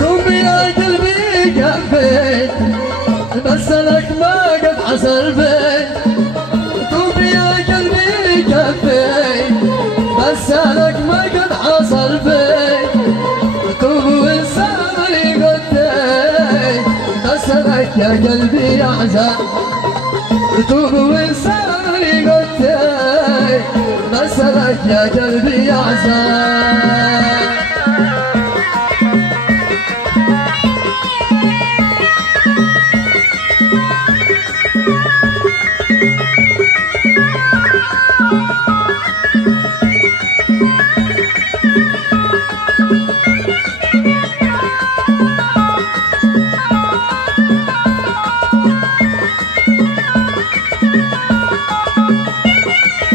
توب يا قلبي كفيت بس لك ما قد حصل بي. توب يا قلبي كفيت بس لك ما قد حصل بي. توب وانساني قديت بس لك يا قلبي احزن. توب